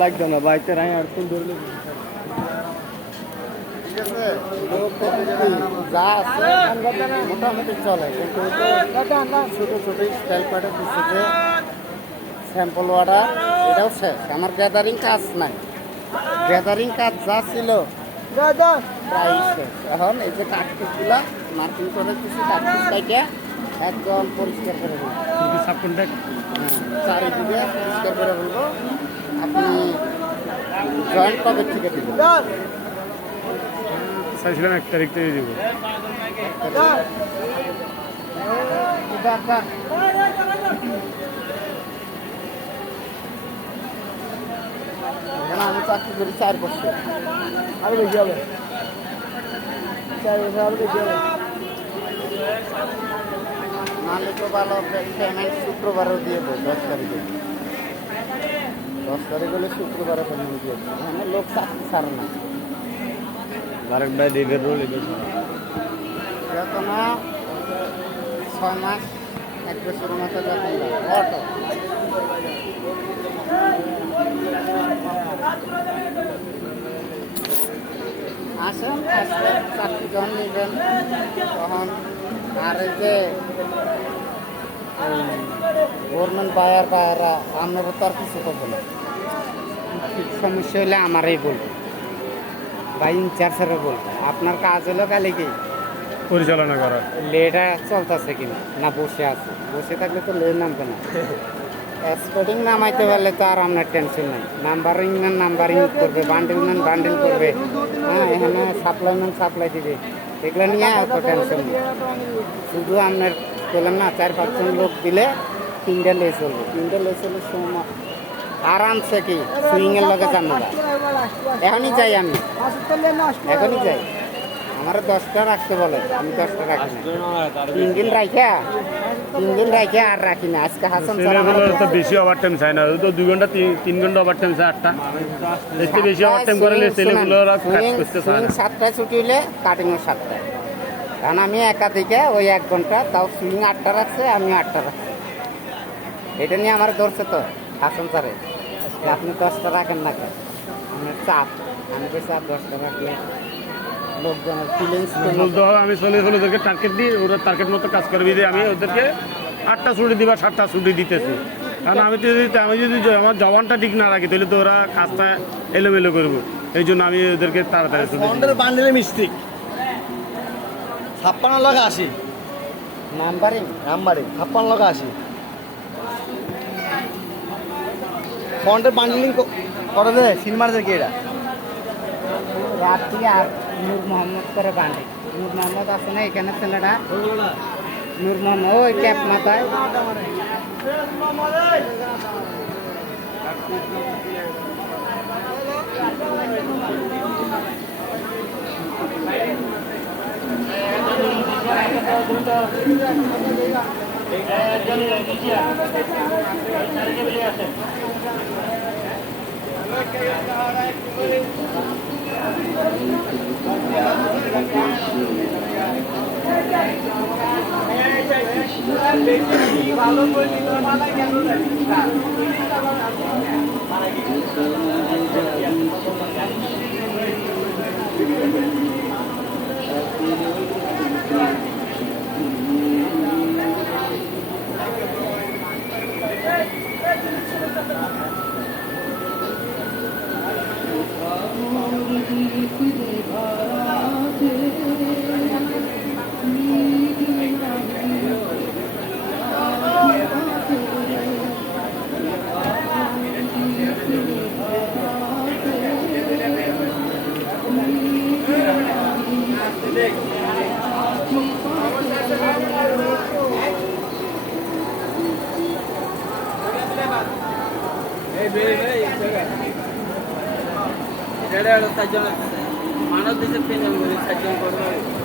লাগতো না বাইতে রাই আর কোন ধরলে যা আছে মোটামুটি চলে কিন্তু ছোটো ছোটো স্টাইল পাটা দিচ্ছে স্যাম্পল ওয়াটার এটাও শেষ। আমার গ্যাদারিং কাজ নাই, গ্যাদারিং কাজ যা ছিল প্রায় শেষ। এখন এই যে কাঠকুচগুলা মার্কিং করে কিছু কাঠকুচ কাটিয়া একদম পরিষ্কার করে ফেলবো, চারিদিকে পরিষ্কার করে ফেলবো। আপনি জয়েন্ট কবে থেকে দিবেন? চাইছিলাম 1 তারিখ থেকে দিব। আমি চাকরি করি 4 বছর, আরো বেশি হবে, 4 বছর আরো বেশি হবে। নাহলে তো ভালো পেমেন্ট শুক্রবারও দিয়ে দেয় 10 তারিখে। 10 তারিখ হলে শুক্রবারে পেমেন্ট দিয়ে দেয়। এখানে লোক চাকরি ছাড়ে না। আরেক ভাই দেবের রোল এবার বেতন 6 মাস 1 বছর মাসে বেতন দেয় অটো। আসেন, আসলে চাকরি যখন নেবেন তখন আর এই যে গভর্নমেন্ট বায়াররা আপনারও তো আর কিছু করবে না। সমস্যা হলে আমারই বলবো বা ইনচার্জেরও বলবো। আপনার কাজ হলো খালি কি পরিচালনা করা, লেটা চলতেছে কিনা, না বসে আছে। বসে থাকলে তো লে নামবে না। এক্সপোর্টিং নামাইতে পারলে তো আর আপনার টেনশন নাই। নাম্বারিং ম্যান নাম্বারিং করবে, বান্ডিল ম্যান বান্ডিল করবে, হ্যাঁ এখানে সাপ্লাই ম্যান সাপ্লাই দিবে। এগুলো নিয়ে অত টেনশন নেই। শুধু আপনার বললাম না 4-5 জন লোক দিলে 3টা লে চলবে। 3টা লে চললে সময় আরামসে কি সুইংয়ের লগে জানো না। এখনই যাই, আমি এখনই যাই। আমার 10টা রাখতে বলে, আমি 10টা রাখি না। 3 দিন রাখে আর রাখি না। আজকে হাসান তো বেশি ওভার টাইম চায় না, তো 2 ঘন্টা 3 ঘন্টা ওভার টাইম চায়। 8টা একটু বেশি ওভার টাইম করলে ছেলেগুলো কাজ করতে চায় না। 7টায় ছুটি হলে কাটিংও 7টায়। কারণ আমি একা থেকে ওই 1 ঘন্টা, তাও সুইং 8টা রাখছে, আমি 8টা রাখছি। এটা নিয়ে আমার ধরছে তো হাসান স্যারে, আপনি 10টা রাখেন না কেন? আমার চাপ, আমি তো চাপ 10টা রাখলে লোকজনের ফিলিংস বলতে হবে আমি চলে ওদেরকে টার্গেট দিই, ওরা টার্গেট মতো কাজ করবি যে আমি ওদেরকে 8টা ছুটি দিই বা 7টা ছুটি দিতেছি। কারণ আমি যদি আমার জবানটা ঠিক না রাখি তাহলে তো ওরা কাজটা এলোমেলো করবো। এই জন্য আমি ওদেরকে তাড়াতাড়ি ছুটি দিই। বান্ডেলের মিস্টেক 56 লগা 80 নাম্বারিং 56 লগা 80 ফন্টের বান্ডেলিং করে দেয় সিনেমাদের কে এটা রাত্রি আর নূর মোহাম্মদ করে বান্ডে। নূর মোহাম্মদ আছে না এখানে ছেলেটা, নূর মোহাম্মদ ওই ক্যাপ মাথায়। ভালো মানুষ দেশের 3 জন করে 4 জন করবে